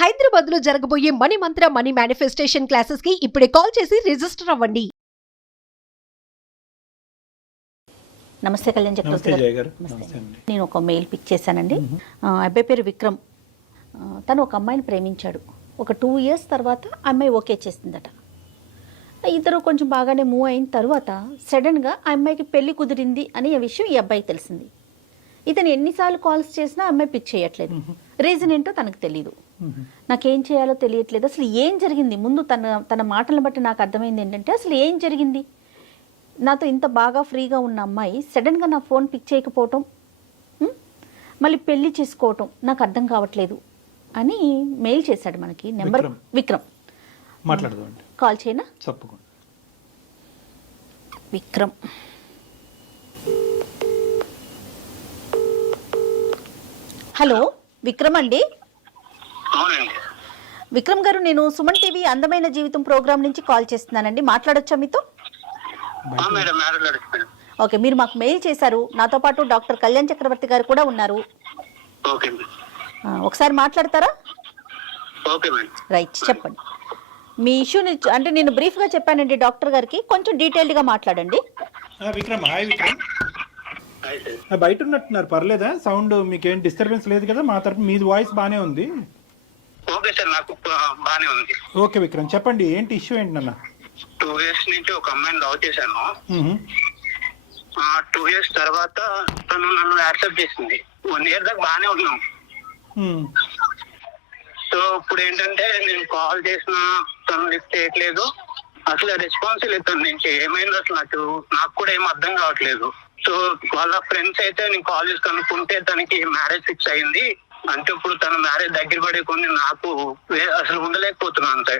హైదరాబాద్ లో జరగబోయే మనీ మంత్ర money manifestation classes కి ఇప్పుడే కాల్ చేసి రిజిస్టర్ అవ్వండి. నమస్తే కళ్యాణ్ చక్రవర్తి గారు. నేను ఒక మెయిల్ పిక్ చేశానండి. అబ్బాయి పేరు విక్రమ్. తను ఒక అమ్మాయిని ప్రేమించాడు. ఒక 2 years తర్వాత అమ్మాయి ఓకే చేసిందట. ఇద్దరు కొంచెం బాగానే మూవ్ అయిన తర్వాత సడన్గా ఆ అమ్మాయికి పెళ్లి కుదిరింది అనే విషయం ఈ అబ్బాయికి తెలిసింది. ఇతను ఎన్నిసార్లు కాల్స్ చేసినా అమ్మాయి పిక్ చేయట్లేదు. రీజన్ ఏంటో తనకు తెలియదు. నాకేం చేయాలో తెలియట్లేదు. అసలు ఏం జరిగింది? ముందు తన మాటలను బట్టి నాకు అర్థమైంది ఏంటంటే అసలు ఏం జరిగింది, నాతో ఇంత బాగా ఫ్రీగా ఉన్న అమ్మాయి సడన్గా నా ఫోన్ పిక్ చేయకపోవటం, మళ్ళీ పెళ్లి చేసుకోవటం నాకు అర్థం కావట్లేదు అని మెయిల్ చేశాడు మనకి. నెంబర్ విక్రమ్. మాట్లాడదామండి. కాల్ చేయనా? తప్పకుండా. విక్రమ్. హలో విక్రమ్ అండి. అవునండి. విక్రమ్ గారు, నేను సుమన్ టీవీ అందమైన జీవితం ప్రోగ్రామ్ నుంచి కాల్ చేస్తున్నానండి. మాట్లాడొచ్చా మీతో? ఓకే, మీరు మాకు మెయిల్ చేశారు. నాతో పాటు డాక్టర్ కళ్యాణ్ చక్రవర్తి గారు కూడా ఉన్నారు. ఒకసారి మాట్లాడతారా? రైట్, చెప్పండి మీ ఇష్యూని. అంటే నేను బ్రీఫ్గా చెప్పానండి డాక్టర్ గారికి, కొంచెం డీటెయిల్డ్గా మాట్లాడండి. విక్రమ్, హాయ్ విక్రమ్. బయట ఉన్నట్టున్నారు, పర్లేదా? సౌండ్ మీకేం డిస్టర్బెన్స్ లేదు కదా? మా తరపు మీది వాయిస్ బాగానే ఉంది. ఓకే సార్, నాకు బానే ఉంది. ఓకే విక్రమ్, చెప్పండి ఏంటి ఇష్యూ ఏంటి నాన్న? 2 years నుంచి ఒక అమ్మాయిని లవ్ చేశాను. 2 years తర్వాత తను నన్ను యాక్సెప్ట్ చేసింది. 1 year దాకా బానే ఉన్నాం. సో ఇప్పుడు ఏంటంటే నేను కాల్ చేసినా తను లిఫ్ట్ చేయట్లేదు. అసలు రెస్పాన్స్ లేదు తన నుంచి. ఏమైంది అసలు నాకు కూడా ఏం అర్థం కావట్లేదు. సో వాళ్ళ ఫ్రెండ్స్ అయితే నేను కాల్ చేసి కనుక్కుంటే తనకి మ్యారేజ్ ఫిక్స్ అయింది. అంటే ఇప్పుడు తన మ్యారేజ్ దగ్గర పడే కొన్ని నాకు అసలు ఉండలేకపోతున్నాను అంతే.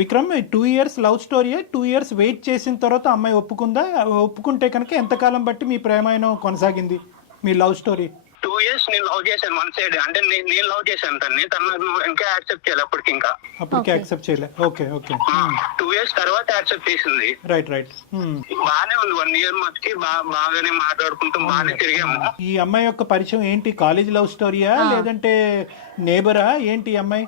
Vikram, 2 years love story. 2 years wait చేసిన తర్వాత అమ్మాయి ఒప్పుకుందా? ఒప్పుకుంటే కనుక ఎంతకాలం బట్టి మీ ప్రేమాయణం కొనసాగింది, మీ లవ్ స్టోరీ? 2 years నేను లవ్ చేశాను వన్ సైడ్. అంటే నేను లవ్ చేశాను తన్ని. తను ఇంకా యాక్సెప్ట్ చేయాలి అప్పటికి యాక్సెప్ట్ చేయలే. Okay okay. 2 years తర్వాత యాక్సెప్ట్ చేసింది. Right right. బానే ఉంది. 1 year మధ్యకి బాగానే మాట్లాడుకుంటాం, బాగానే తిరిగాము. ఈ అమ్మాయి యొక్క పరిచయం ఏంటి? కాలేజ్ లవ్ స్టోరీయా లేదంటే నేబరా ఏంటి? ఈ అమ్మాయి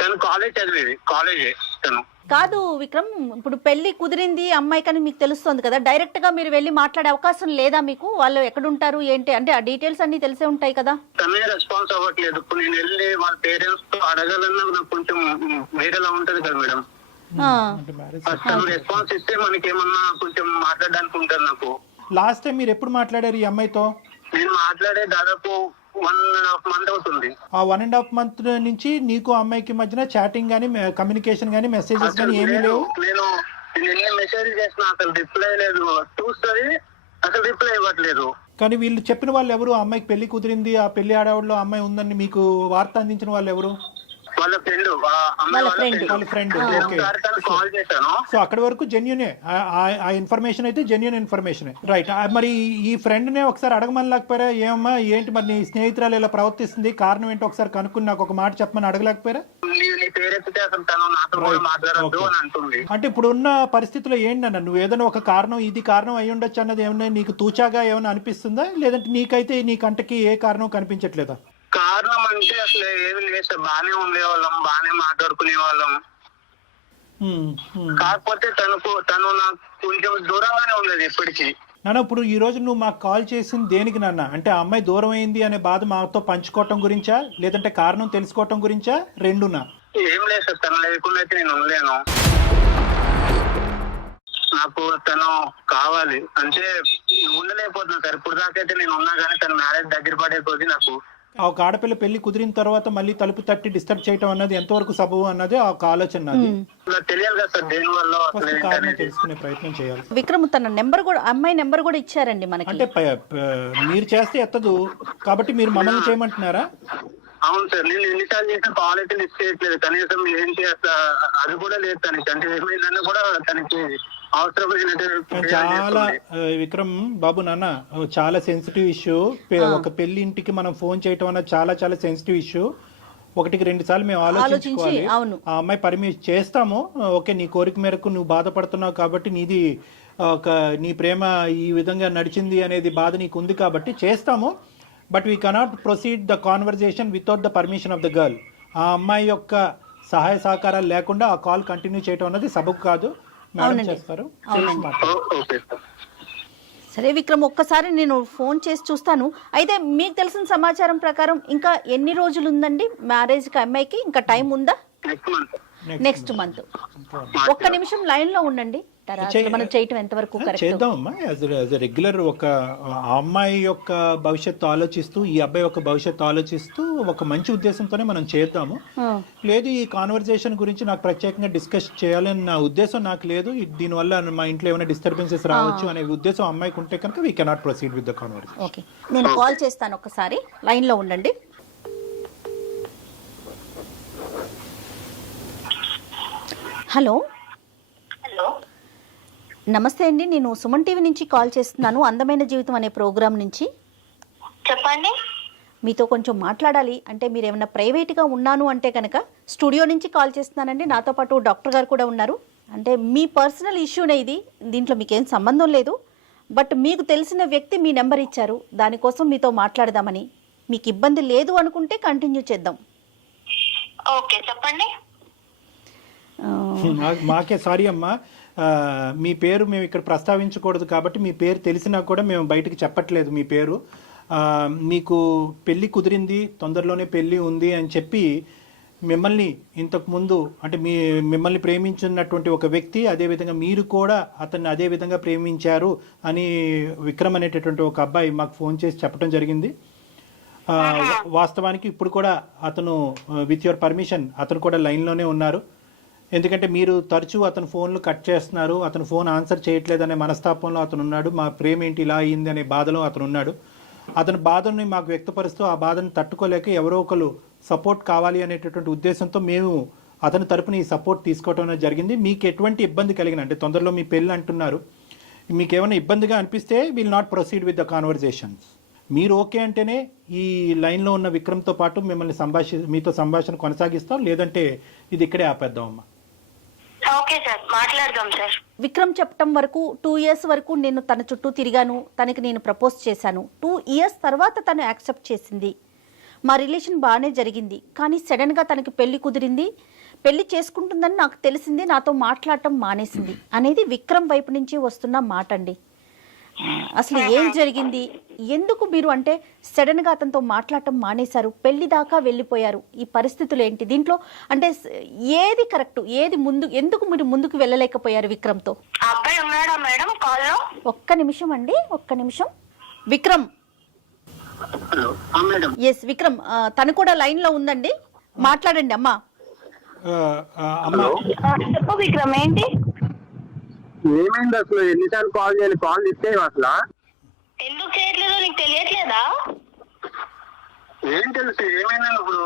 తను కాలేజ్ చదివేది. కాలేజే తను. కాదు విక్రమ్, ఇప్పుడు పెళ్లి కుదిరింది అమ్మాయి కానీ మీకు తెలుస్తుంది కదా, డైరెక్ట్ గా మీరు వెళ్ళి మాట్లాడే అవకాశం లేదా మీకు? వాళ్ళు ఎక్కడుంటారు ఏంటి అంటే ఆ డీటెయిల్స్ అన్ని తెలిసే ఉంటాయి కదా. తనే రెస్పాన్స్ అవ్వట్లేదు. ఇప్పుడు నేను వెళ్ళి వాళ్ళ పేరెంట్స్ తో అడగాలన్నా నాకు కొంచెం వేరేలా ఉంటది కదా మేడం. తను రెస్పాన్స్ ఇస్తే మనకి ఏమన్నా కొంచెం మాట్లాడడానికి ఉంటుంది నాకు. లాస్ట్ టైం మీరు ఎప్పుడు మాట్లాడారు ఈ అమ్మాయితో? నేను మాట్లాడే దాదాపు 1.5 month అవుతుంది. ఆ 1.5 month నుంచి నీకు అమ్మాయికి మధ్యన చాటింగ్ గానీ, కమ్యూనికేషన్ గానీ, మెసేజెస్ గానీ ఏమీ లేవు? నేను ఎన్ని మెసేజ్ చేసినా అసలు రిప్లై లేదు. చూస్తుంది అసలు రిప్లై ఇవ్వట్లేదు. కానీ వీళ్ళు చెప్పిన వాళ్ళు ఎవరు? అమ్మాయికి పెళ్లి కుదిరింది, ఆ పెళ్లి ఆడవాళ్ళు అమ్మాయి ఉందని మీకు వార్త అందించిన వాళ్ళు ఎవరు? వాళ్ళ ఫ్రెండ్. వాళ్ళ ఫ్రెండ్. కాల్ చేశాను. సో అక్కడి వరకు జెన్యునే, ఆ ఇన్ఫర్మేషన్ అయితే జెన్యున్ ఇన్ఫర్మేషన్. రైట్. మరి ఈ ఫ్రెండ్ నే ఒకసారి అడగమని లేకపోయారా? ఏమమ్మా ఏంటి మరి నీ స్నేహితురాలు ఇలా ప్రవర్తిస్తుంది, కారణం ఏంటో ఒకసారి కనుక్కుని నాకు ఒక మాట చెప్పమని అడగలేకపోయారా? అంటే ఇప్పుడు ఉన్న పరిస్థితిలో ఏంటన్నా, నువ్వు ఏదైనా ఒక కారణం, ఇది కారణం అయి ఉండొచ్చు అన్నది ఏమన్నా నీకు తూచాగా ఏమైనా అనిపిస్తుందా? లేదంటే నీకైతే నీ కంటకి ఏ కారణం కనిపించట్లేదా? కారణం అంటే అసలు ఏమి లేదు సార్. బానే ఉండేవాళ్ళం, బానే మాట్లాడుకునే వాళ్ళం. కాకపోతే తను నాకు కొంచెం దూరంగానే ఉండేది ఎప్పటికీ. నాన్న, ఇప్పుడు ఈ రోజు నువ్వు మాకు కాల్ చేసింది దేనికి నాన్న? అంటే ఆ అమ్మాయి దూరం అయింది అనే బాధ మాతో పంచుకోవటం గురించా, లేదంటే కారణం తెలుసుకోవటం గురించా? రెండునా? ఏం లేదు సార్. తను లేకుండా అయితే నేను ఉండలేను. నాకు తను కావాలి అంటే ఉండలేకపోతున్నా సార్. ఇప్పుడు దాకైతే నేను ఉన్నా కానీ తన మ్యారేజ్ దగ్గర పడే కొద్ది నాకు ఒక ఆడపిల్ల పెళ్లి కుదిరిన తర్వాత మళ్ళీ తలుపు తట్టి డిస్టర్బ్ చేయటం అన్నది ఎంతవరకు సబబు అన్నది ఒక ఆలోచన. తెలియాలి కదా సార్, దేని వల్ల కారణం తెలుసుకునే ప్రయత్నం చేయాలి. విక్రమ్, తన నెంబర్ కూడా, అమ్మాయి నెంబర్ కూడా ఇచ్చారండి మనకి. అంటే మీరు చేస్తే ఎత్తదు కాబట్టి మీరు మమ్మల్ని చేయమంటున్నారా? అవును సార్. నేను ఎన్నిసార్లు చేసిన కాల్ అయితే లిఫ్ట్ చేయట్లేదు. కనీసం ఏంటి అసలు అది కూడా లేదు తనకి. అంటే ఏమైందన్నా కూడా తనకి చాలా విక్రమ్ బాబు నాన్న, చాలా సెన్సిటివ్ ఇష్యూ. ఒక పెళ్లి ఇంటికి మనం ఫోన్ చేయటం అన్నది చాలా చాలా సెన్సిటివ్ ఇష్యూ. 1-2 సార్లు మేము ఆలోచించుకోవాలి. ఆ అమ్మాయి పర్మిషన్ చేస్తాము. ఓకే, నీ కోరిక మేరకు నువ్వు బాధపడుతున్నావు కాబట్టి, నీ ప్రేమ ఈ విధంగా నడిచింది అనేది బాధ నీకు ఉంది కాబట్టి చేస్తాము. But we cannot proceed the conversation without the permission of the girl. ఆ అమ్మాయి యొక్క సహాయ సహకారాలు లేకుండా ఆ కాల్ కంటిన్యూ చేయడం అన్నది సబబు కాదు. మేడం చేస్తారు. Okay sir. సరే విక్రమ్, ఒక్కసారి నేను ఫోన్ చేసి చూస్తాను. అయితే మీకు తెలిసిన సమాచారం ప్రకారం ఇంకా ఎన్ని రోజులు ఉందండి మ్యారేజ్కి అమ్మాయికి? ఇంకా టైం ఉందా? Next month. ఒక్క నిమిషం లైన్ లో ఉండండి. మనం చేయటం ఎంతవరకు చేద్దామమ్మా. యాజ్ రెగ్యులర్ ఒక అమ్మాయి యొక్క భవిష్యత్తు ఆలోచిస్తూ ఈ అబ్బాయి యొక్క భవిష్యత్తు ఆలోచిస్తూ ఒక మంచి ఉద్దేశంతోనే మనం చేద్దాము. లేదు ఈ కాన్వర్జేషన్ గురించి నాకు ప్రత్యేకంగా డిస్కస్ చేయాలని నా ఉద్దేశం నాకు లేదు, దీనివల్ల మా ఇంట్లో ఏమైనా డిస్టర్బెన్సెస్ రావచ్చు అనే ఉద్దేశం అమ్మాయికి ఉంటే కనుక we cannot proceed with the conversation. Okay, నేను కాల్ చేస్తాను. ఒక్కసారి లైన్ లో ఉండండి. హలో. నమస్తే అండి, నేను సుమన్ టీవీ నుంచి కాల్ చేస్తున్నాను, అందమైన జీవితం అనే ప్రోగ్రాం నుంచి. చెప్పండి. మీతో కొంచెం మాట్లాడాలి. అంటే మీరు ఏమైనా ప్రైవేట్గా ఉన్నాను అంటే కనుక స్టూడియో నుంచి కాల్ చేస్తున్నానండి. నాతో పాటు డాక్టర్ గారు కూడా ఉన్నారు. అంటే మీ పర్సనల్ ఇష్యూనే ఇది, దీంట్లో మీకేం సంబంధం లేదు. బట్ మీకు తెలిసిన వ్యక్తి మీ నెంబర్ ఇచ్చారు, దానికోసం మీతో మాట్లాడదామని. మీకు ఇబ్బంది లేదు అనుకుంటే కంటిన్యూ చేద్దాం. ఓకే, చెప్పండి. మాకే సారీ అమ్మా, మీ పేరు మేము ఇక్కడ ప్రస్తావించకూడదు కాబట్టి మీ పేరు తెలిసినా కూడా మేము బయటకు చెప్పట్లేదు మీ పేరు. మీకు పెళ్ళి కుదిరింది, తొందరలోనే పెళ్ళి ఉంది అని చెప్పి మిమ్మల్ని ఇంతకుముందు అంటే మిమ్మల్ని ప్రేమించున్నటువంటి ఒక వ్యక్తి, అదేవిధంగా మీరు కూడా అతన్ని అదే విధంగా ప్రేమించారు అని విక్రమ్ అనేటటువంటి ఒక అబ్బాయి మాకు ఫోన్ చేసి చెప్పడం జరిగింది. వాస్తవానికి ఇప్పుడు కూడా అతను విత్ యువర్ పర్మిషన్ అతను కూడా లైన్లోనే ఉన్నారు. ఎందుకంటే మీరు తరచూ అతను ఫోన్లు కట్ చేస్తున్నారు, అతను ఫోన్ ఆన్సర్ చేయట్లేదనే మనస్తాపంలో అతను ఉన్నాడు. మా ప్రేమ ఏంటి ఇలా అయింది అనే బాధలో అతను ఉన్నాడు. అతని బాధని మాకు వ్యక్తపరుస్తూ ఆ బాధను తట్టుకోలేక ఎవరో ఒకరు సపోర్ట్ కావాలి అనేటటువంటి ఉద్దేశంతో మేము అతని తరపున ఈ సపోర్ట్ తీసుకోవడం అనేది జరిగింది. మీకు ఎటువంటి ఇబ్బంది కలిగిన అంటే తొందరలో మీ పెళ్ళి అంటున్నారు, మీకు ఏమైనా ఇబ్బందిగా అనిపిస్తే will not proceed with the conversations. మీరు ఓకే అంటేనే ఈ లైన్లో ఉన్న విక్రమ్తో పాటు మిమ్మల్ని మీతో సంభాషణ కొనసాగిస్తాం, లేదంటే ఇది ఇక్కడే ఆపేద్దాం అమ్మా. ఓకే సార్, మాట్లాడదాం సార్. విక్రమ్ చెప్పటం వరకు 2 years వరకు నేను తన చుట్టూ తిరిగాను, తనకి నేను ప్రపోజ్ చేశాను. 2 years తర్వాత తను యాక్సెప్ట్ చేసింది, మా రిలేషన్ బాగానే జరిగింది. కానీ సడన్గా తనకి పెళ్లి కుదిరింది, పెళ్లి చేసుకుంటుందని నాకు తెలిసింది, నాతో మాట్లాడటం మానేసింది అనేది విక్రమ్ వైపు నుంచి వస్తున్న మాట అండి. అసలు ఏం జరిగింది, ఎందుకు మీరు అంటే సడన్గా అతనితో మాట్లాడటం మానేశారు, పెళ్లి దాకా వెళ్ళిపోయారు, ఈ పరిస్థితులు ఏంటి? దీంట్లో అంటే ఏది కరెక్ట్, ఏది ముందు, ఎందుకు మీరు ముందుకు వెళ్ళలేకపోయారు విక్రమ్తో? అబ్బాయి ఉన్నాడా మేడం కాల్లో? ఒక్క నిమిషం అండి, ఒక్క నిమిషం. విక్రమ్. ఎస్ విక్రమ్, తను కూడా లైన్ లో ఉందండి, మాట్లాడండి అమ్మా. చెప్పు విక్రమ్, ఏంటి? ఏమైంది అసలు? ఎన్నిసార్లు కాల్ చేయాలి? కాల్ ఇస్తే అసలు ఎందుకు చేయట్లేదో నీకు తెలియట్లేదా? ఏం తెలుసు? ఏమైందని ఇప్పుడు?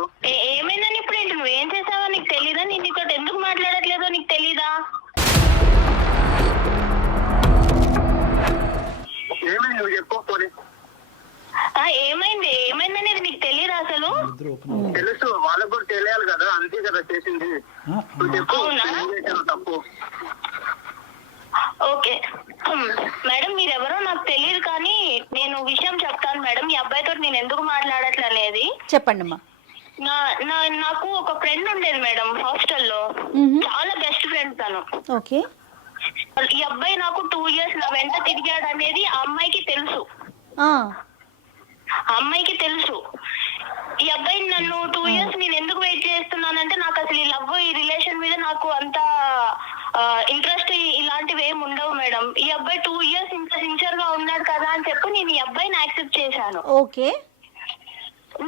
ఏమైందని ఇప్పుడు ఏంటి? నువ్వు ఏం చేసావో నీకు తెలీదా? నేను నీతో ఎందుకు మాట్లాడట్లేదో నీకు తెలీదా? ఏమైంది నువ్వు చెప్పు పోనీ. ఏమైంది ఏమైందనేది నీకు తెలీదా అసలు? తెలుసు, వాళ్ళకు కూడా తెలియాలి కదా, అంతే కదా చేసింది. నువ్వు చెప్పు, తప్పు. ఓకే మేడం, మీరెవరో నాకు తెలియదు, కానీ నేను విషయం చెప్తాను మేడం. ఈ అబ్బాయితో నేను ఎందుకు మాట్లాడట్లే అనేది చెప్పండి అమ్మా. నాకు ఒక ఫ్రెండ్ ఉండేది మేడం హాస్టల్లో, చాలా బెస్ట్ ఫ్రెండ్ తను. ఓకే. ఈ అబ్బాయి నాకు 2 years నా వెంట తిరిగాడు అనేది ఆ అమ్మాయికి తెలుసు. అమ్మాయికి తెలుసు. ఈ అబ్బాయి నన్ను 2 years నేను ఎందుకు వెయిట్ చేస్తున్నానంటే నాకు అసలు ఈ లవ్, ఈ రిలేషన్ మీద నాకు అంత ఇంట్రెస్ట్ ఇలాంటివి ఏమి ఉండవు మేడం. ఈ అబ్బాయి 2 years ఇంత సిన్సియర్ గా ఉన్నాడు కదా అని చెప్పి నేను ఈ అబ్బాయిని యాక్సెప్ట్ చేశాను. ఓకే.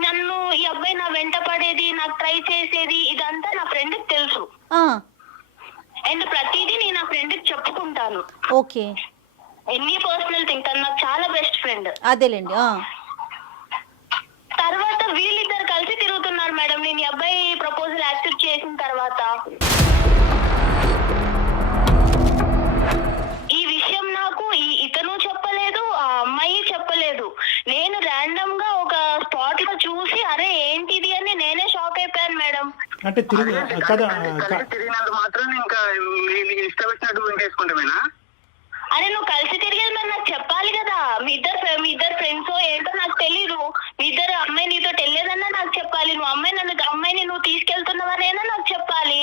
నన్ను ఈ అబ్బాయి నా వెంట పడేది, నాకు ట్రై చేసేది, ఇదంతా నా ఫ్రెండ్ కి తెలుసు. అండ్ ప్రతిదీ నేను నా ఫ్రెండ్ కి చెప్పుకుంటాను. ఓకే. ఎన్ని పర్సనల్ థింగ్, తను నాకు చాలా బెస్ట్ ఫ్రెండ్. అదేలేండి. తర్వాత వీళ్ళిద్దరు కలిసి తిరుగుతున్నారు మేడం నేను ఈ అబ్బాయి ప్రపోజల్ యాక్సెప్ట్ చేసిన తర్వాత. ఈ విషయం నాకు ఇతను చెప్పలేదు, ఆ అమ్మాయి చెప్పలేదు. నేను ర్యాండమ్ గా ఒక స్పాట్ లో చూసి అరే ఏంటిది అని నేనే షాక్ అయిపోయాను మేడం. అంటే తిరిగినంత మాత్రం ఇంకా ఇష్టం వచ్చినట్టు చేసుకుంటామేనా? అరే నువ్వు కలిసి తిరిగేది మరి నాకు చెప్పాలి కదా. మీ ఇద్దరు ఫ్రెండ్స్ ఏంటో నాకు తెలీదు. మీ ఇద్దరు అమ్మాయి నీతో వెళ్ళేదన్నా నాకు చెప్పాలి. నువ్వు అమ్మాయిని నువ్వు తీసుకెళ్తున్నావనేనా నాకు చెప్పాలి.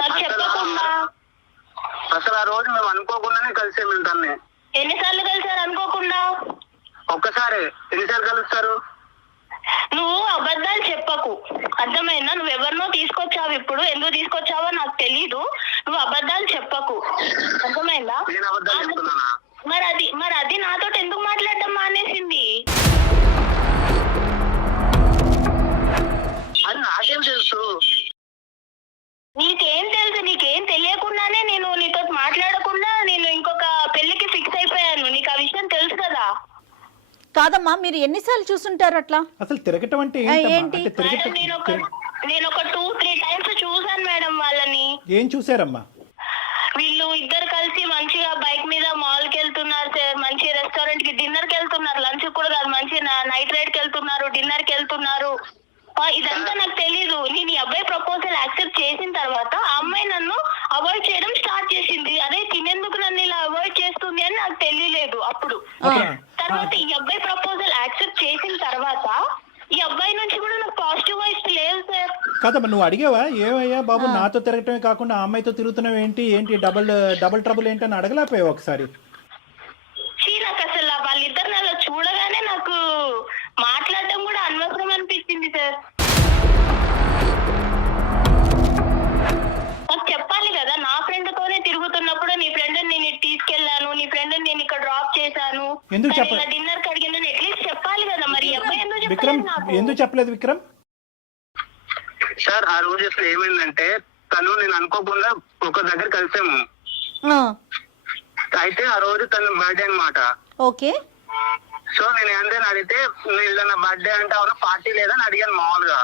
నాకు చెప్పకుండా అసలు ఆ రోజు మేము అనుకోకుండానే కలిసాము ఇంటర్ని. ఎన్నిసార్లు కలిసారు అనుకోకుండా? ఒక్కసారి. ఎన్నిసార్లు కలుస్తారు? నువ్వు అబద్ధాలు చెప్పకు, అర్థమైందా? నువ్వు ఎవరినో తీసుకొచ్చావు, ఇప్పుడు ఎందుకు తీసుకొచ్చావో నాకు తెలీదు. నువ్వు అబద్ధాలు చెప్పకు, అర్థమైందా? నేను అబద్ధాలు చెప్తున్నానా? మరి అది నాతో ఎందుకు మాట్లాడటం మానేసింది? అది నాకేం తెలుసు? నీకేం తెలుసు? నీకేం తెలియకుండానే నేను నీతో మాట్లాడకుండా నేను ఇంకొక పెళ్లికి ఫిక్స్ అయిపోయాను. నీకు ఆ విషయం తెలుసు కదా. కాదమ్మా, మీరు ఎన్నిసార్లు చూసుంటారు అట్లా? అసలు తిరగటం అంటే ఏంటి? మేడం నేను ఒక 2-3 టైమ్స్ చూసాను మేడం వాళ్ళని. ఏం చూసారమ్మా? వీళ్ళు ఇద్దరు కలిసి మంచిగా బైక్ మీద మాల్ కి వెళ్తున్నారు సార్, మంచి రెస్టారెంట్ కి డిన్నర్ కి వెళ్తున్నారు, లంచ్ కూడా కాదు, మంచి నైట్ రైడ్ కి వెళ్తున్నారు, డిన్నర్ కి వెళ్తున్నారు. ఇదంతా నాకు తెలీదు. నేను ఈ అబ్బాయి ప్రపోజల్ యాక్సెప్ట్ చేసిన తర్వాత ఆ అమ్మాయి నన్ను అవాయిడ్ చేయడం స్టార్ట్ చేసింది. అదే తినేందుకు నన్ను ఇలా అవాయిడ్ చేస్తుంది అని నాకు తెలియలేదు అప్పుడు. తర్వాత ఈ అబ్బాయి ప్రపోజల్ యాక్సెప్ట్ చేసిన తర్వాత ఈ అబ్బాయి నుంచి కూడా నాకు పాజిటివ్ వైబ్స్ లేవు సార్. కాదమ్మా, నువ్వు అడిగావా ఏమయ్యా బాబు నాతో తిరగటమే కాకుండా ఆ అమ్మాయితో తిరుగుతున్నావు ఏంటి డబుల్ ట్రబుల్ ఏంటి అని అడగలేకపోయావు ఒకసారి? నాకు అసలు వాళ్ళిద్దరిని అలా చూడగానే నాకు మాట్లాడటం కూడా అనవసరం అనిపించింది సార్. నాకు చెప్పాలి కదా, నా ఫ్రెండ్ తోనే తిరుగుతున్నప్పుడు నీ ఫ్రెండ్ నేను తీసుకెళ్లాను, నీ ఫ్రెండ్ నేను ఇక్కడ డ్రాప్ చేశాను, డిన్నర్ కి అడిగిన అట్లీస్ట్ చెప్పాలి కదా. మరి అబ్బాయి ఎందుకు చెప్పలేదు విక్రమ్? సార్ ఆ రోజు అసలు ఏమైందంటే నేను అనుకోకుండా ఒక దగ్గర కలిసాము. అయితే ఆ రోజు తన బర్త్డే అన్నమాట. ఓకే. సో నేను ఏంటని అడిగితే నా బర్త్డే అంటే అవును పార్టీ లేదని అడిగాను మామూలుగా.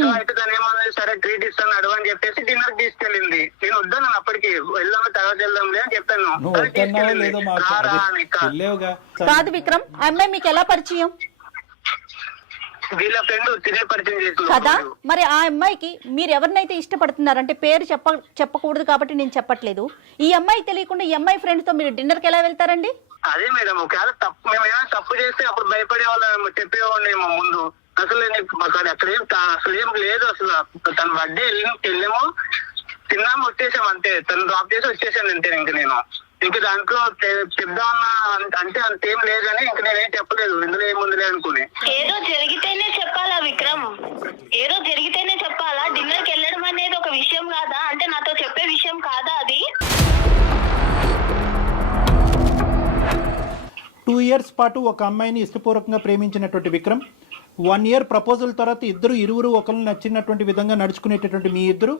సో అయితే తను ఏమన్నా సరే ట్రీట్ ఇస్తాను అడుగు అని చెప్పేసి డిన్నర్ కి తీసుకెళ్ళింది. నేను వద్దాను అప్పటికి, వెళ్దాము తర్వాత వెళ్దాంలే అని చెప్పాను. కాదు విక్రమ్, అమ్మాయి మీకు ఎలా పరిచయం? వీళ్ళ ఫ్రెండ్ తినే పరిచయం చేసింది కదా. మరి ఆ అమ్మాయికి మీరు ఎవరినైతే ఇష్టపడుతున్నారు అంటే పేరు చెప్పకూడదు కాబట్టి నేను చెప్పట్లేదు. ఈ అమ్మాయి తెలియకుండా ఈ అమ్మాయి ఫ్రెండ్స్ తో మీరు డిన్నర్ కి ఎలా వెళ్తారండి? అదే మేడం, ఒకవేళ మేము ఏమైనా తప్పు చేస్తే అప్పుడు భయపడే వాళ్ళ చెప్పేవాళ్ళేమో ముందు. అసలు అక్కడ ఏం లేదు. అసలు తన బర్త్డే వెళ్ళాము, తిన్నాము, వచ్చేసాము అంతే. తను డ్రాప్ చేసి వచ్చేసాను అంతే. ఇంక దాంట్లో చెప్దామన్నా అంటే అంతేం లేదని ఇంక నేనేం చెప్పలేదు, ఇందులో ఏముందిలే అనుకుని. ఏదో జరిగితేనే చెప్పాలా విక్రమ్? ఏదో జరిగితేనే చెప్పాలా? డిన్నర్ కి వెళ్ళడం అనేది ఒక విషయం కాదా? అంటే నాతో చెప్పే విషయం కాదా అది? 2 years పాటు ఒక అమ్మాయిని ఇష్టపూర్వకంగా ప్రేమించినటువంటి విక్రమ్ 1 year ప్రపోజల్ తర్వాత ఇరువురు ఒకరు నచ్చినటువంటి విధంగా నడుచుకునేటటువంటి మీ ఇద్దరు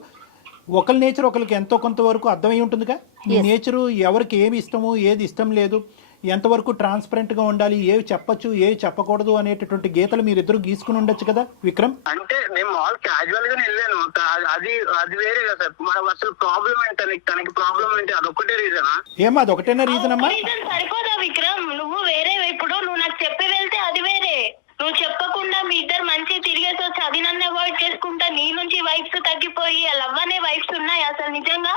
ఒకరి నేచర్ ఒకరికి ఎంతో కొంత వరకు అర్థమై ఉంటుందిగా. మీ నేచరు ఎవరికి ఏమి ఇష్టము ఏది ఇష్టం లేదు, ఎంతవరకు ట్రాన్స్పరెంట్ గా ఉండాలి, ఏవి చెప్పొచ్చు ఏవి చెప్పకూడదు అనేటటువంటి గీతలు మీరిద్దరు గీసుకుని ఉండొచ్చు కదా విక్రమ్. అంటే నేను మాల్ క్యాజువల్ గానే వెళ్ళాను, అది వేరే కదా సార్. అసలు ప్రాబ్లం ఏంటి తనకి ప్రాబ్లం ఏంటి? అదొక్కటే రీజనా? ఏమా అదొకటేనా రీజన్ అమ్మా? సరిపోదా విక్రమ్? నువ్వు వేరే, ఇప్పుడు నువ్వు నాకు చెప్పి వెళ్తే అది వేరే, నువ్వు చెప్పకుండా మీ ఇద్దరు మంచి తిరిగేసి వచ్చి అది నన్ను అవాయిడ్ చేసుకుంటా నీ నుంచి వైఫ్స్ తగ్గిపోయి లవ్ అనే వైఫ్స్ ఉన్నాయి అసలు నిజంగా?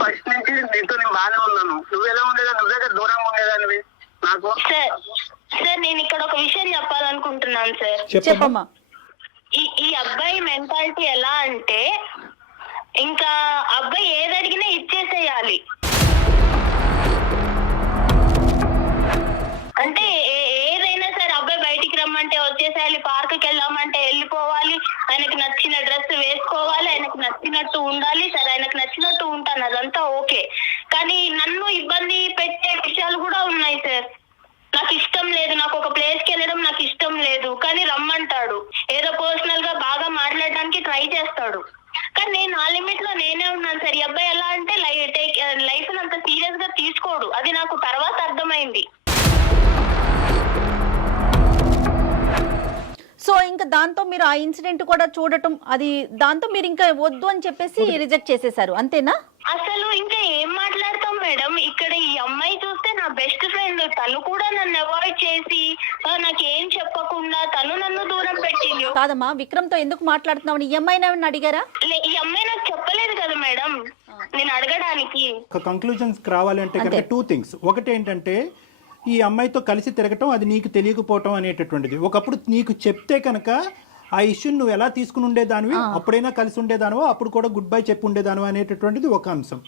ఫస్ట్ నుంచి నీతో నేను బాగానే ఉన్నాను. నువ్వు ఎలా ఉండేదా? నువ్వు దగ్గర దూరంగా ఉండేదానివి నాకు. సార్ నేను ఇక్కడ ఒక విషయం చెప్పాలనుకుంటున్నాను సార్. చెప్పమ్మా. ఈ అబ్బాయి మెంటాలిటీ ఎలా అంటే ఇంకా అబ్బాయి ఏది అడిగినా ఇచ్చేసేయాలి. అంటే ఏదైనా సరే అబ్బాయి బయటికి రమ్మంటే వచ్చేసేయాలి, పార్క్కి వెళ్ళామంటే వెళ్ళిపోవాలి, ఆయనకు నచ్చిన డ్రెస్ వేసుకోవాలి, ఆయనకు నచ్చినట్టు ఉండాలి. సరే ఆయనకు నచ్చినట్టు ఉంటాను, అదంతా ఓకే. కానీ నన్ను ఇబ్బంది పెట్టే విషయాలు కూడా ఉన్నాయి సార్. నాకు ఇష్టం లేదు, నాకు ఒక ప్లేస్ కి వెళ్ళడం నాకు ఇష్టం లేదు, కానీ రమ్మంటాడు. ఏదో పర్సనల్ గా బాగా మాట్లాడడానికి ట్రై చేస్తాడు, కానీ నేను ఆ లిమిట్ లో నేనే ఉన్నాను సార్. ఈ అబ్బాయి ఎలా అంటే లైఫ్ అంత సీరియస్ గా తీసుకోడు, అది నాకు తర్వాత అర్థమైంది. సో ఇంకా దాంతో మీరు ఆ ఇన్సిడెంట్ కూడా చూడటం, అది దాంతో మీరు ఇంకా వద్దు అని చెప్పేసి రిజెక్ట్ చేసేసారు అంతేనా? అసలు ఇంకా ఏం మాట్లాడతాం మేడం? ఇక్కడ ఈ అమ్మాయి చూస్తే నా బెస్ట్ ఫ్రెండ్, తను కూడా నన్ను అవాయిడ్ చేసి నాకేం చెప్పకుండా తను నన్ను దూరం పెట్టింది. కాదమ్మా, విక్రమ్ తో ఎందుకు మాట్లాడుతున్నావు? ఈ అమ్మాయిని ఏమన్నా అడిగారా? ఈ అమ్మాయి నాకు చెప్పలేదు మేడం నేను అడగడానికి. ఒక కంక్లూజన్స్ రావాలంటే కనుక 2 things. ఒకటి ఏంటంటే ఈ అమ్మాయితో కలిసి తిరగటం అది నీకు తెలియకపోవటం అనేటటువంటిది. ఒకప్పుడు నీకు చెప్తే కనుక ఆ ఇష్యూని నువ్వు ఎలా తీసుకుని ఉండేదానివి, అప్పుడైనా కలిసి ఉండేదానివో, అప్పుడు కూడా గుడ్ బై చెప్పి ఉండేదానివో అనేటటువంటిది ఒక అంశం.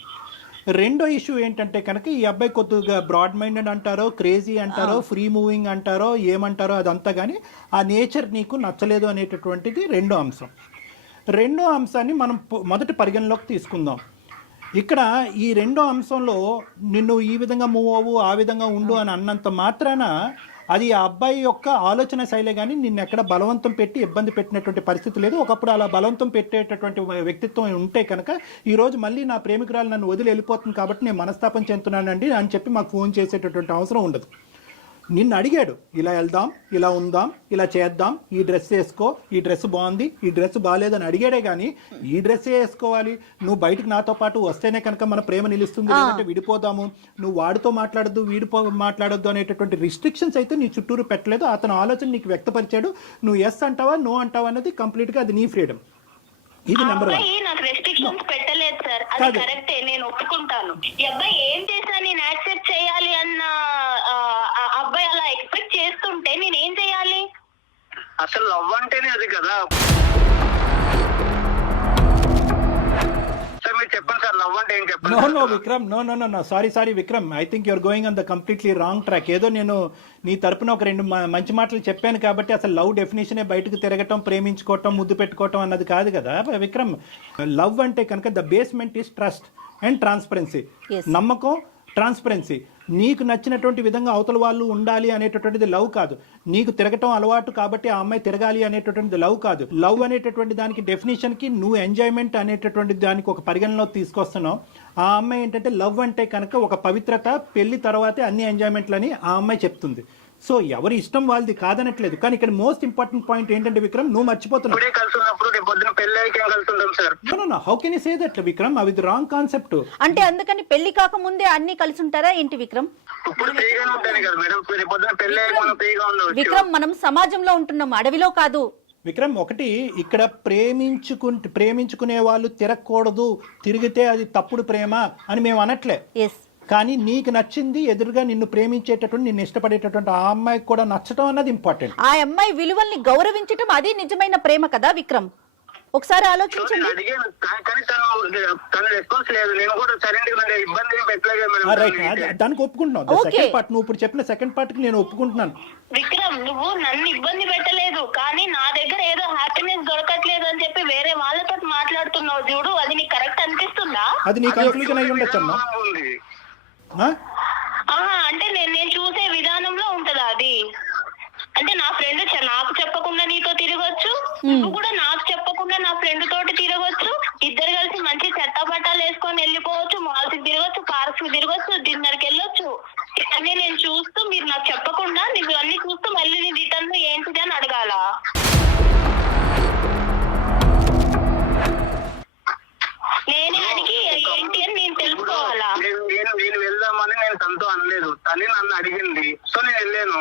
రెండో ఇష్యూ ఏంటంటే కనుక ఈ అబ్బాయి కొద్దిగా బ్రాడ్ మైండెడ్ అంటారో, క్రేజీ అంటారో, ఫ్రీ మూవింగ్ అంటారో, ఏమంటారో అదంతా కానీ ఆ నేచర్ నీకు నచ్చలేదు అనేటటువంటిది రెండో అంశం. రెండో అంశాన్ని మనం మొదటి పరిగణలోకి తీసుకుందాం. ఇక్కడ ఈ రెండో అంశంలో నిన్ను ఈ విధంగా మూవ్ అవ్వు, ఆ విధంగా ఉండు అని అన్నంత మాత్రాన అది ఆ అబ్బాయి యొక్క ఆలోచన శైలే కానీ నిన్ను ఎక్కడ బలవంతం పెట్టి ఇబ్బంది పెట్టినటువంటి పరిస్థితి లేదు. ఒకప్పుడు అలా బలవంతం పెట్టేటటువంటి వ్యక్తిత్వం ఉంటే కనుక ఈరోజు మళ్ళీ నా ప్రేమికురాలు నన్ను వదిలి వెళ్ళిపోతుంది కాబట్టి నేను మనస్తాపం చెందుతున్నానండి అని చెప్పి మాకు ఫోన్ చేసేటటువంటి అవసరం ఉండదు. నిన్ను అడిగాడు, ఇలా వెళ్దాం, ఇలా ఉందాం, ఇలా చేద్దాం, ఈ డ్రెస్ వేసుకో, ఈ డ్రెస్ బాగుంది, ఈ డ్రెస్ బాగాలేదని అడిగాడే కానీ ఈ డ్రెస్సే వేసుకోవాలి, నువ్వు బయటకు నాతో పాటు వస్తేనే కనుక మన ప్రేమ నిలుస్తుంది, లేదంటే విడిపోదాము, నువ్వు వాడితో మాట్లాడద్దు, మాట్లాడొద్దు అనేటటువంటి రిస్ట్రిక్షన్స్ అయితే నీ చుట్టూరు పెట్టలేదు. అతను ఆలోచన నీకు వ్యక్తపరిచాడు. నువ్వు ఎస్ అంటావా, నో అంటావా అనేది కంప్లీట్గా అది నీ ఫ్రీడమ్. ఇది నెంబర్ 1. నాకు రెస్ట్రిక్షన్స్ పెట్టలేదు సార్, అది కరెక్టే, నేను ఒప్పుకుంటాను. ఈ అబ్బాయి ఏం చేసినా నేను యాక్సెప్ట్ చేయాలి అన్న అబ్బాయి అలా ఎక్స్పెక్ట్ చేస్తుంటే నేను ఏం చేయాలి? అసలు లవ్ అంటేనే అది కదా సార్. మీరు చెప్పండి సార్, లవ్ అంటే ఏం చెప్పండి. No Vikram, no sorry Vikram, I think you're going on the completely wrong track. ఏదో నేను నీ తరపున ఒక 2 మంచి మాటలు చెప్పాను కాబట్టి అసలు లవ్ డెఫినేషనే బయటకు తిరగటం, ప్రేమించుకోవటం, ముద్దు పెట్టుకోవటం అన్నది కాదు కదా విక్రమ్. లవ్ అంటే కనుక the basement is trust and transparency. నమ్మకం, ట్రాన్స్పరెన్సీ. నీకు నచ్చినటువంటి విధంగా అవతల వాళ్ళు ఉండాలి అనేటటువంటిది లవ్ కాదు. నీకు తిరగటం అలవాటు కాబట్టి ఆ అమ్మాయి తిరగాలి అనేటటువంటిది లవ్ కాదు. లవ్ అనేటటువంటి దానికి డెఫినేషన్కి నువ్వు ఎంజాయ్మెంట్ అనేటటువంటి దానికి ఒక పరిగణలో తీసుకొస్తున్నావు. ఆ అమ్మాయి ఏంటంటే లవ్ అంటే కనుక ఒక పవిత్రత, పెళ్లి తర్వాతే అన్ని ఎంజాయ్మెంట్లని ఆ అమ్మాయి చెప్తుంది. సో ఎవరి ఇష్టం వాళ్ళది కాదనట్లేదు. కానీ ఇక్కడ మోస్ట్ ఇంపార్టెంట్ పాయింట్ ఏంటంటే విక్రమ్, నువ్వు మర్చిపోతున్నావు. How can you say that Vikram? అవి రాంగ్ కాన్సెప్ట్. అంటే అందుకని పెళ్లి కాకముందే అన్ని కలిసి ఉంటారా ఏంటి విక్రమ్? విక్రమ్, మనం సమాజంలో ఉంటున్నాం, అడవిలో కాదు. విక్రమ్, ఒకటి ఇక్కడ ప్రేమించుకునే వాళ్ళు తిరగకూడదు, తిరిగితే అది తప్పుడు ప్రేమ అని మేము అనట్లే. కానీ నీకు నచ్చింది, ఎదురుగా నిన్ను ప్రేమించేటటువంటి, నిన్ను ఇష్టపడేటటువంటి ఆ అమ్మాయికి కూడా నచ్చటం అన్నది ఇంపార్టెంట్. ఆ అమ్మాయి విలువల్ని గౌరవించటం అది నిజమైన ప్రేమ కదా విక్రమ్? ఒకసారి ఆలోచించండి. దానికి ఒప్పుకుంటున్నావు. సెకండ్ పార్ట్, నువ్వు ఇప్పుడు చెప్పిన సెకండ్ పార్ట్ కి నేను ఒప్పుకుంటున్నాను. విక్రమ్, నువ్వు నన్ను ఇబ్బంది పెట్టలేదు, కానీ నా దగ్గర ఏదో హ్యాపీనెస్ దొరకట్లేదు అని చెప్పి వేరే వాళ్ళతో మాట్లాడుతున్నావు చూడు, అది నీకు కరెక్ట్ అనిపిస్తుందా? అది నీ కన్క్లూజన్ అయి ఉండొచ్చమ్మా. అంటే నేను చూసే విధానంలో ఉంటదా అది? అంటే నా ఫ్రెండ్ నాకు చెప్పకుండా నీతో తిరగొచ్చు, నువ్వు కూడా నాకు చెప్పకుండా నా ఫ్రెండ్ తోటి తిరగొచ్చు, ఇద్దరు కలిసి మంచి చెత్త బట్టాలు వేసుకొని వెళ్ళిపోవచ్చు, మాల్స్ కి తిరగొచ్చు, పార్క్స్ కి తిరగొచ్చు, డిన్నర్ కి వెళ్ళొచ్చు. అన్ని నేను చూస్తూ, మీరు నాకు చెప్పకుండా నువ్వు అన్ని చూస్తూ మళ్ళీ నీ రిటర్న్ ఏంటిది అని అడగాల? నేనే అడిగి ఏంటి అని నేను తెలుసుకోవాలా? నేను వెళ్దామని నేను తనతో అనలేదు, తల్లి నన్ను అడిగింది, సో నేను వెళ్ళాను.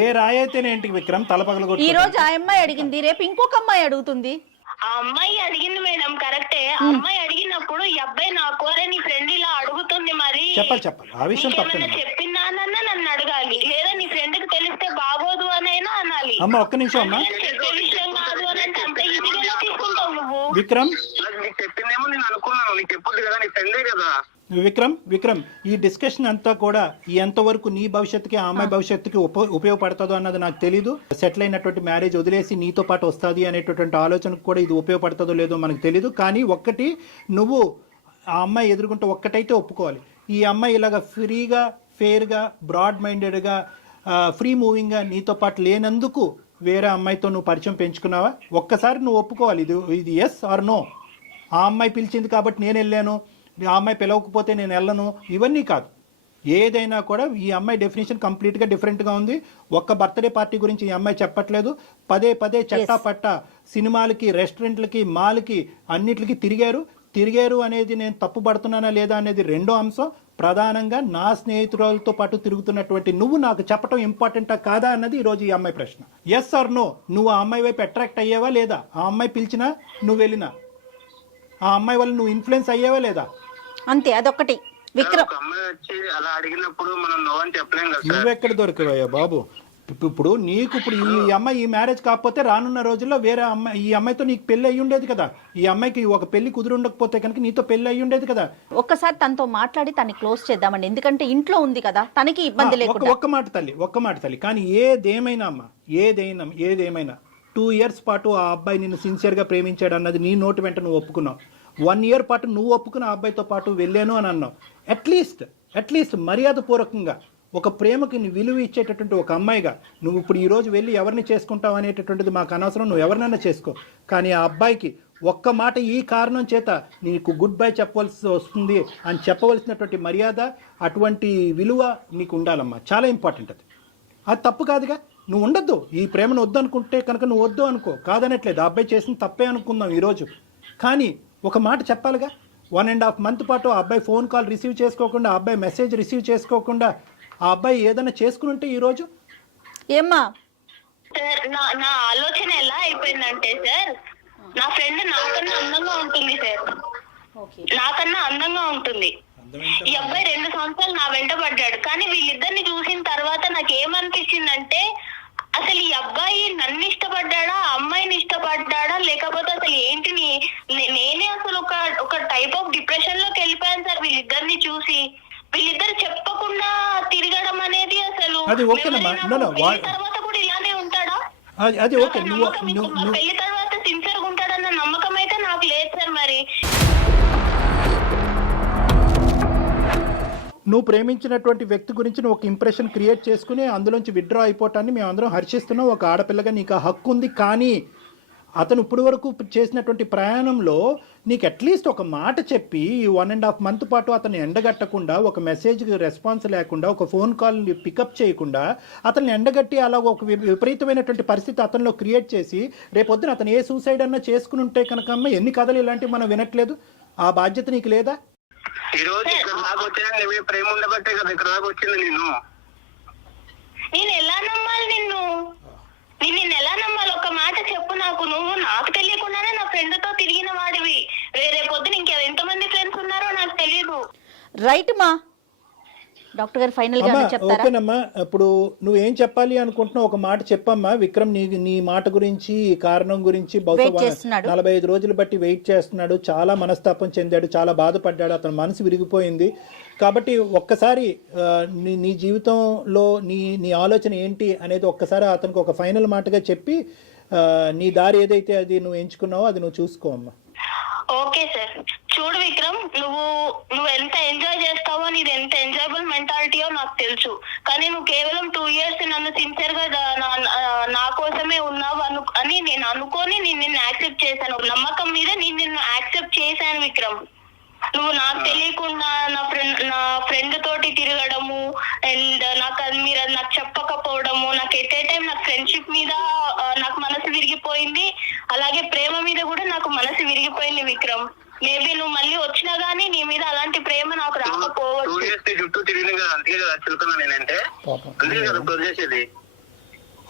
ఏ రాయైతేనేంటి విక్రమ్, తలపగలగొట్టు. ఈ రోజు ఆ అమ్మాయి అడిగింది, రేపు ఇంకొక అమ్మాయి అడుగుతుంది. ఆ అమ్మాయి అడిగింది మేడం, కరెక్టే. ఆ అమ్మాయి అడిగినప్పుడు ఈ అబ్బాయి నాకు నీ ఫ్రెండ్ ఇలా అడుగుతుంది, మరి చెప్పాలి ఆ విషయం తప్పేనా? చెప్పిందానన్నా నన్ను అడగాలి, లేదా నీ ఫ్రెండ్ కి తెలిస్తే బాగోదు అనైనా అనాలి. అమ్మ ఒక్క నిమిషం అమ్మా. చెప్పే విషయం కాదు అని అంటే అంత ఈజీగా తీసుకుంటావు నువ్వు. విక్రమ్, నీకు చెప్పిందేమో నేను అనుకున్నాను, నీకు చెప్పొద్దు కదా, నీ ఫ్రెండే కదా. విక్రమ్, ఈ డిస్కషన్ అంతా కూడా ఎంతవరకు నీ భవిష్యత్తుకి, ఆ అమ్మాయి భవిష్యత్తుకి ఉపయోగపడుతుందో అన్నది నాకు తెలీదు. సెటిల్ అయినటువంటి మ్యారేజ్ వదిలేసి నీతో పాటు వస్తుంది అనేటటువంటి ఆలోచనకు కూడా ఇది ఉపయోగపడుతుందో లేదో మనకు తెలీదు. కానీ ఒక్కటి, నువ్వు ఆ అమ్మాయి ఎదుర్కొంటే ఒక్కటైతే ఒప్పుకోవాలి, ఈ అమ్మాయి ఇలాగ ఫ్రీగా, ఫెయిర్గా, బ్రాడ్ మైండెడ్గా, ఫ్రీ మూవింగ్గా నీతో పాటు లేనందుకు వేరే అమ్మాయితో నువ్వు పరిచయం పెంచుకున్నావా? ఒక్కసారి నువ్వు ఒప్పుకోవాలి, ఇది ఎస్ ఆర్ నో. ఆ అమ్మాయి పిలిచింది కాబట్టి నేను వెళ్ళాను, ఆ అమ్మాయి పిలవకపోతే నేను వెళ్ళను, ఇవన్నీ కాదు. ఏదైనా కూడా ఈ అమ్మాయి డెఫినేషన్ కంప్లీట్గా డిఫరెంట్గా ఉంది. ఒక్క బర్త్డే పార్టీ గురించి ఈ అమ్మాయి చెప్పట్లేదు. పదే చట్టా సినిమాలకి, రెస్టారెంట్లకి, మాల్కి, అన్నిటికి తిరిగారు అనేది నేను తప్పు పడుతున్నానా లేదా అనేది రెండో అంశం. ప్రధానంగా నా స్నేహితురాలతో పాటు తిరుగుతున్నటువంటి నువ్వు నాకు చెప్పడం ఇంపార్టెంటా కాదా అన్నది ఈరోజు ఈ అమ్మాయి ప్రశ్న. ఎస్ ఆర్ నో, నువ్వు ఆ అమ్మాయి వైపు అట్రాక్ట్ అయ్యావా లేదా? ఆ అమ్మాయి పిలిచినా నువ్వు వెళ్ళినా? ఆ అమ్మాయి వల్ల నువ్వు ఇన్ఫ్లుయెన్స్ అయ్యావా లేదా? అంతే, అదొకటి. విక్రమ్, ఒక అమ్మాయి వచ్చి అలా అడిగినప్పుడు మనం నో అని చెప్పలేం కదా సార్. నువ్వెక్కడ దొరికావయ్యా బాబు? ఇప్పుడు నీకు ఇప్పుడు ఈ అమ్మాయి ఈ మ్యారేజ్ కాకపోతే రానున్న రోజుల్లో వేరే అమ్మాయి, ఈ అమ్మాయితో నీకు పెళ్లి అయ్యి ఉండేది కదా. ఈ అమ్మాయికి ఒక పెళ్లి కుదిరి ఉండకపోతే కనుక నీతో పెళ్లి అయ్యి ఉండేది కదా. ఒక్కసారి తనతో మాట్లాడి తనని క్లోజ్ చేద్దామండి, ఎందుకంటే ఇంట్లో ఉంది కదా, తనకి ఇబ్బంది లేకుండా. ఒక్క మాట తల్లి, కానీ ఏదేమైనా అమ్మా, ఏదేమైనా 2 years పాటు ఆ అబ్బాయి నిన్ను సిన్సియర్గా ప్రేమించాడు అన్నది నీ నోటి వెంట నువ్వు ఒప్పుకున్నావు. 1 year పాటు నువ్వు ఒప్పుకున్న ఆ అబ్బాయితో పాటు వెళ్ళాను అని అన్నావు. అట్లీస్ట్ మర్యాదపూర్వకంగా ఒక ప్రేమకి విలువ ఇచ్చేటటువంటి ఒక అమ్మాయిగా నువ్వు ఇప్పుడు ఈరోజు వెళ్ళి ఎవరిని చేసుకుంటావు అనేటటువంటిది మాకు అనవసరం, నువ్వు ఎవరినైనా చేసుకో. కానీ ఆ అబ్బాయికి ఒక్క మాట ఈ కారణం చేత నీకు గుడ్ బై చెప్పవలసి వస్తుంది అని చెప్పవలసినటువంటి మర్యాద, అటువంటి విలువ నీకు ఉండాలమ్మా. చాలా ఇంపార్టెంట్ అది తప్పు కాదుగా. నువ్వు ఉండొద్దు, ఈ ప్రేమను వద్దు అనుకుంటే కనుక నువ్వు వద్దు అనుకో, కాదనట్లేదు. ఆ అబ్బాయి చేసిన తప్పే అనుకుందాం ఈరోజు, కానీ ఒక మాట చెప్పాలిగా. 1.5 month పాటు ఆ అబ్బాయి ఫోన్ కాల్ రిసీవ్ చేసుకోకుండా, ఆ అబ్బాయి మెసేజ్ రిసీవ్ చేసుకోకుండా ఆ అబ్బాయి ఏదైనా చేసుకుని ఉంటే ఈరోజు ఏమ్మా? సార్ నా ఆలోచన ఎలా అయిపోయిందంటే సార్, నా ఫ్రెండ్ నాకన్నా అందంగా ఉంటుంది సార్, నాకన్నా అందంగా ఉంటుంది. ఈ అబ్బాయి 2 సంవత్సరాలు నా వెంట పడ్డాడు. కానీ వీళ్ళిద్దరిని చూసిన తర్వాత నాకు ఏమనిపించిందంటే, అసలు ఈ అబ్బాయి నన్ను ఇష్టపడ్డాడా, అమ్మాయిని ఇష్టపడ్డాడా, లేకపోతే అసలు ఏంటి నేనే అసలు ఒక టైప్ ఆఫ్ డిప్రెషన్ లోకి వెళ్ళిపోయాను సార్ వీళ్ళిద్దరిని చూసి. వీళ్ళిద్దరు చెప్పకుండా తిరగడం అనేది అసలు అది ఓకేనమ్మా. తర్వాత కూడా ఇలానే ఉంటాడా? అది ఓకే. పెళ్లి తర్వాత సిన్సియర్ గా ఉంటాడన్న నమ్మకం అయితే నాకు లేదు సార్. మరి నువ్వు ప్రేమించినటువంటి వ్యక్తి గురించి నువ్వు ఒక ఇంప్రెషన్ క్రియేట్ చేసుకుని అందులోంచి విత్డ్రా అయిపోవటాన్ని మేము అందరం హర్షిస్తున్నాం. ఒక ఆడపిల్లగా నీకు ఆ హక్కు ఉంది. కానీ అతను ఇప్పుడు వరకు చేసినటువంటి ప్రయాణంలో నీకు అట్లీస్ట్ ఒక మాట చెప్పి 1.5 month పాటు అతను ఎండగట్టకుండా, ఒక మెసేజ్కి రెస్పాన్స్ లేకుండా, ఒక ఫోన్ కాల్ని పికప్ చేయకుండా అతన్ని ఎండగట్టి అలా ఒక విపరీతమైనటువంటి పరిస్థితి అతనిలో క్రియేట్ చేసి రేపొద్దున అతను ఏ సూసైడ్ అన్నా చేసుకుని ఉంటే కనుక అమ్మ ఎన్ని కథలు ఇలాంటివి మనం వినట్లేదు. ఆ బాధ్యత నీకు లేదా? ఈ రోజు ఇక్కడ దాకా వచ్చినా నీ ప్రేమ ఉండబట్టే కదా ఇక్కడ దాకా వచ్చింది. నేను ఎలా నమ్మాలి నిన్ను ఎలా నమ్మాలి? ఒక మాట చెప్పు నాకు. నువ్వు నాకు తెలియకుండానే నా ఫ్రెండ్ తో తిరిగిన వాడివి. రేపు పొద్దున ఎంతమంది ఫ్రెండ్స్ ఉన్నారో నాకు తెలియదు. రైట్ మా డాక్టర్ గారు ఫైనల్ గా చెప్తారా? ఓకేనమ్మా. ఇప్పుడు నువ్వేం చెప్పాలి అనుకుంటున్నావు ఒక మాట చెప్పమ్మా. విక్రమ్ నీ మాట గురించి, ఈ కారణం గురించి బహుశా 45 రోజులు బట్టి వెయిట్ చేస్తున్నాడు. చాలా మనస్తాపం చెందాడు, చాలా బాధపడ్డాడు, అతని మనసు విరిగిపోయింది. కాబట్టి ఒక్కసారి నీ జీవితంలో నీ ఆలోచన ఏంటి అనేది ఒక్కసారి అతనికి ఒక ఫైనల్ మాటగా చెప్పి నీ దారి ఏదైతే అది నువ్వు ఎంచుకున్నావో అది నువ్వు చూసుకో అమ్మా. Okay sir. చూడు విక్రమ్, నువ్వు ఎంత ఎంజాయ్ చేస్తావో, నీది ఎంత ఎంజాయబుల్ మెంటాలిటీయో నాకు తెలుసు. కానీ నువ్వు కేవలం 2 years నన్ను సిన్సియర్ గా నా కోసమే ఉన్నావు అని నేను అనుకొని నిన్ను యాక్సెప్ట్ చేశాను. నమ్మకం మీద నిన్ను యాక్సెప్ట్ చేశాను విక్రమ్. నువ్వు నాకు తెలియకుండా నా ఫ్రెండ్ తోటి తిరగడము అండ్ మీరు నాకు చెప్పకపోవడము, నాకు ఎట్ ఏ టైం నాకు ఫ్రెండ్షిప్ మీద నాకు మనసు విరిగిపోయింది. అలాగే ప్రేమ మీద కూడా నాకు మనసు విరిగిపోయింది విక్రమ్. మేబీ నువ్వు మళ్ళీ వచ్చినా గానీ నీ మీద అలాంటి ప్రేమ నాకు రాకపోవచ్చు. చుట్టూ తిరిగిన కదా, అందుకే కదా చులుకున్నా నేనంటే, అందుకే కదా వదిలేసేది.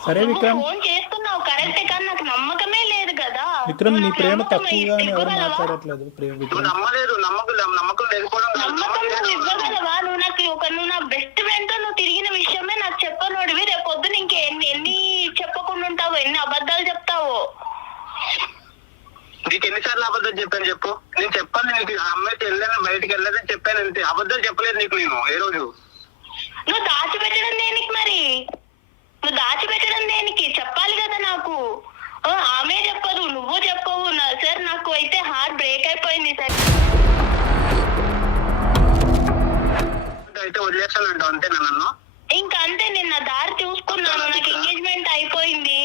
సరే విక్రమ్, ఫోన్ చేస్తున్నావు కరెక్టే, కానీ నాకు నమ్మకమే లేదు కదా. విక్రమ్ నీ ప్రేమ తక్కువగా ఎవరు మాట్లాడట్లేదు. నమ్మలేదు, నమ్మకం లేకపోవడం. నమ్మకం నువ్వు ఇవ్వగలవా? నువ్వు నా బెస్ట్ ఫ్రెండ్ తో నువ్వు తిరిగిన విషయమే నాకు చెప్పనోడివి. రేపు పొద్దున ఎన్ని చెప్పకుండా ఉంటావో, ఎన్ని అబద్ధాలు చెప్తావో. నీకు ఎన్నిసార్లు అబద్ధాలు చెప్పాను చెప్పు. నేను చెప్పాను నీకు, అమ్మాయికి వెళ్ళాను, బయటికి వెళ్ళాలని చెప్పాను అంతే. అబద్ధాలు చెప్పలేదు నీకు నేను ఏ రోజు. నువ్వు దాచిపెట్టడం దేనికి? మరి నువ్వు దాచిపెట్టడం దేనికి? చెప్పాలి కదా నాకు. ఆమె చెప్పదు, నువ్వు చెప్పవు సార్. నాకు అయితే హార్ట్ బ్రేక్ అయిపోయింది సార్. అయితే వదిలేస్తానంట అంతేనా నన్ను? ఇంకా అంతే, నేను నా దారి చూసుకున్నాను. నాకు ఎంగేజ్మెంట్ అయిపోయింది.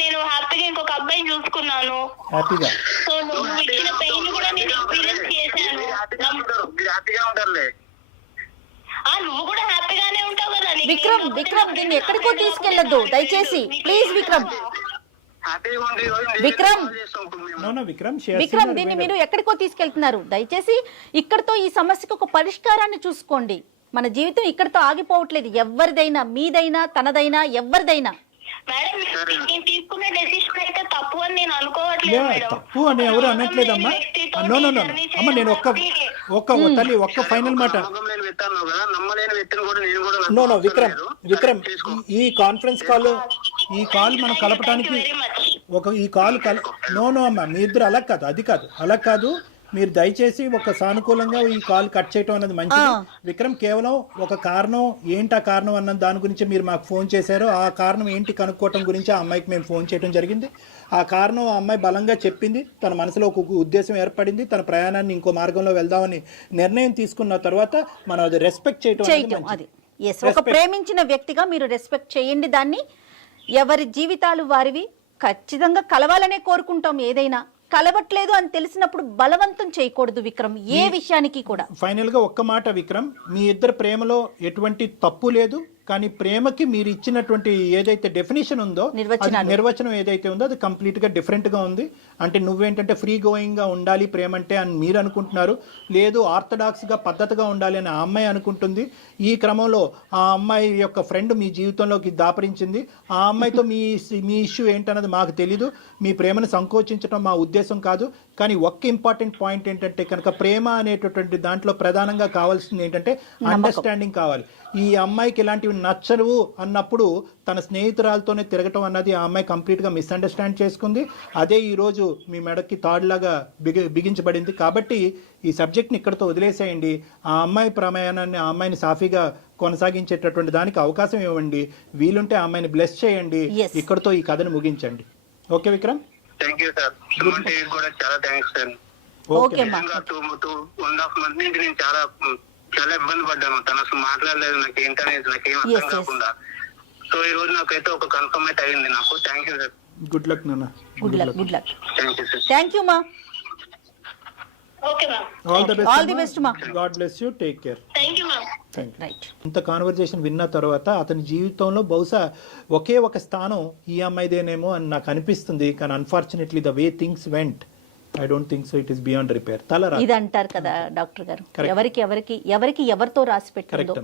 నేను హ్యాపీగా ఇంకొక అబ్బాయిని చూసుకున్నాను. సో నువ్వు ఇచ్చిన పెయిన్ కూడా నేను ఎక్స్పీరియన్స్ చేశాను. హ్యాపీగా ఉంటారులే. నువ్వు కూడా హ్యాపీగానే ఉంటావు కదా. విక్రమ్ దీన్ని ఎక్కడికో తీసుకెళ్లొద్దు దయచేసి, ప్లీజ్ విక్రమ్. విక్రమ్ దీన్ని మీరు ఎక్కడికో తీసుకెళ్తున్నారు. దయచేసి ఇక్కడతో ఈ సమస్యకు ఒక పరిష్కారాన్ని చూసుకోండి. మన జీవితం ఇక్కడతో ఆగిపోవట్లేదు. ఎవరిదైనా, మీదైనా, తనదైనా, ఎవరిదైనా. మేడం, నేను తీసుకునే డెసిషన్ అయితే తప్పు అని నేను అనుకోవట్లేదు మేడం. తప్పు అని ఎవరు అనట్లేదమ్మా. వ్యక్తి నో నో నో అమ్మ, నేను ఒక్క తల్లి ఒక్క ఫైనల్ మాట. నమ్మకం లేని వ్యక్తి అన్నావు కదా, నమ్మలేని వ్యక్తిని కూడా నేను కూడా నో నో విక్రమ్ ఈ కాన్ఫరెన్స్ కాల్ మనం కలపడానికి ఈ కాల్ నో అమ్మ, మీ ఇద్దరు అలా కాదు మీరు దయచేసి ఒక సానుకూలంగా ఈ కాల్ కట్ చేయటం అన్నది మంచిది. విక్రమ్ కేవలం ఒక కారణం ఏంటి, ఆ కారణం అన్న దాని గురించి మీరు మాకు ఫోన్ చేశారు. ఆ కారణం ఏంటి కనుక్కోవటం గురించి ఆ అమ్మాయికి మేము ఫోన్ చేయడం జరిగింది. ఆ కారణం ఆ అమ్మాయి బలంగా చెప్పింది. తన మనసులో ఒక ఉద్దేశం ఏర్పడింది. తన ప్రయాణాన్ని ఇంకో మార్గంలో వెళ్దామని నిర్ణయం తీసుకున్న తర్వాత మనం అది రెస్పెక్ట్ చేయటం అది ఒక ప్రేమించిన వ్యక్తిగా మీరు రెస్పెక్ట్ చేయండి దాన్ని. ఎవరి జీవితాలు వారివి, ఖచ్చితంగా కలవాలనే కోరుకుంటాం. ఏదైనా కలవట్లేదు అని తెలిసినప్పుడు బలవంతం చేయకూడదు విక్రమ్, ఏ విషయానికి కూడా. ఫైనల్ గా ఒక్క మాట విక్రమ్, మీ ఇద్దరు ప్రేమలో ఎటువంటి తప్పు లేదు. కానీ ప్రేమకి మీరు ఇచ్చినటువంటి ఏదైతే డెఫినేషన్ ఉందో, నిర్వచనం ఏదైతే ఉందో అది కంప్లీట్ గా డిఫరెంట్ గా ఉంది. అంటే నువ్వేంటంటే ఫ్రీ గోయింగ్ గా ఉండాలి ప్రేమ అంటే అని మీరు అనుకుంటున్నారు. లేదు ఆర్థడాక్స్ గా పద్ధతిగా ఉండాలి అని ఆ అమ్మాయి అనుకుంటుంది. ఈ క్రమంలో ఆ అమ్మాయి యొక్క ఫ్రెండ్ మీ జీవితంలోకి దాపరించింది. ఆ అమ్మాయితో మీ ఇష్యూ ఏంటన్నది మాకు తెలీదు. మీ ప్రేమను సంకోచించడం మా ఉద్దేశం కాదు. కానీ ఒక్క ఇంపార్టెంట్ పాయింట్ ఏంటంటే కనుక ప్రేమ అనేటటువంటి దాంట్లో ప్రధానంగా కావాల్సింది ఏంటంటే అండర్స్టాండింగ్ కావాలి. ఈ అమ్మాయికి ఇలాంటివి నచ్చవు అన్నప్పుడు తన స్నేహితురాలతోనే తిరగటం అన్నది ఆ అమ్మాయి కంప్లీట్గా మిస్అండర్స్టాండ్ చేసుకుంది. అదే ఈరోజు మీ మెడకి తాడులాగా బిగించబడింది. కాబట్టి ఈ సబ్జెక్ట్ని ఇక్కడితో వదిలేసేయండి. ఆ అమ్మాయి ప్రయాణాన్ని, ఆ అమ్మాయిని సాఫీగా కొనసాగించేటటువంటి దానికి అవకాశం ఇవ్వండి. వీలుంటే ఆ అమ్మాయిని బ్లెస్ చేయండి. ఇక్కడితో ఈ కథను ముగించండి. Okay Vikram? Thank you sir. కూడా చాలా థ్యాంక్స్ సార్. ఓకే 2.5 months నుంచి నేను చాలా ఇబ్బంది పడ్డాను. తను అసలు మాట్లాడలేదు, నాకేం అర్థం కాకుండా. సో ఈ రోజు నాకైతే ఒక కన్ఫర్మ్ అయితే అయింది నాకు. Thank you sir. Good luck నాన్న. Good luck. Thank you sir. Thank you మా. Okay ma'am. All the best మా. God bless you. Take care. Thank you ma'am. Right. ఇంత కాన్వర్జేషన్ విన్న తర్వాత అతని జీవితంలో బహుశా ఒకే ఒక స్థానం ఈ అమ్మాయిదేనేమో అని నాకు అనిపిస్తుంది. కానీ unfortunately the way things vent, I don't think so it is beyond repair. ఇది అంటారు కదా డాక్టర్ గారు, ఎవరికి ఎవరితో రాసి పెట్టిందో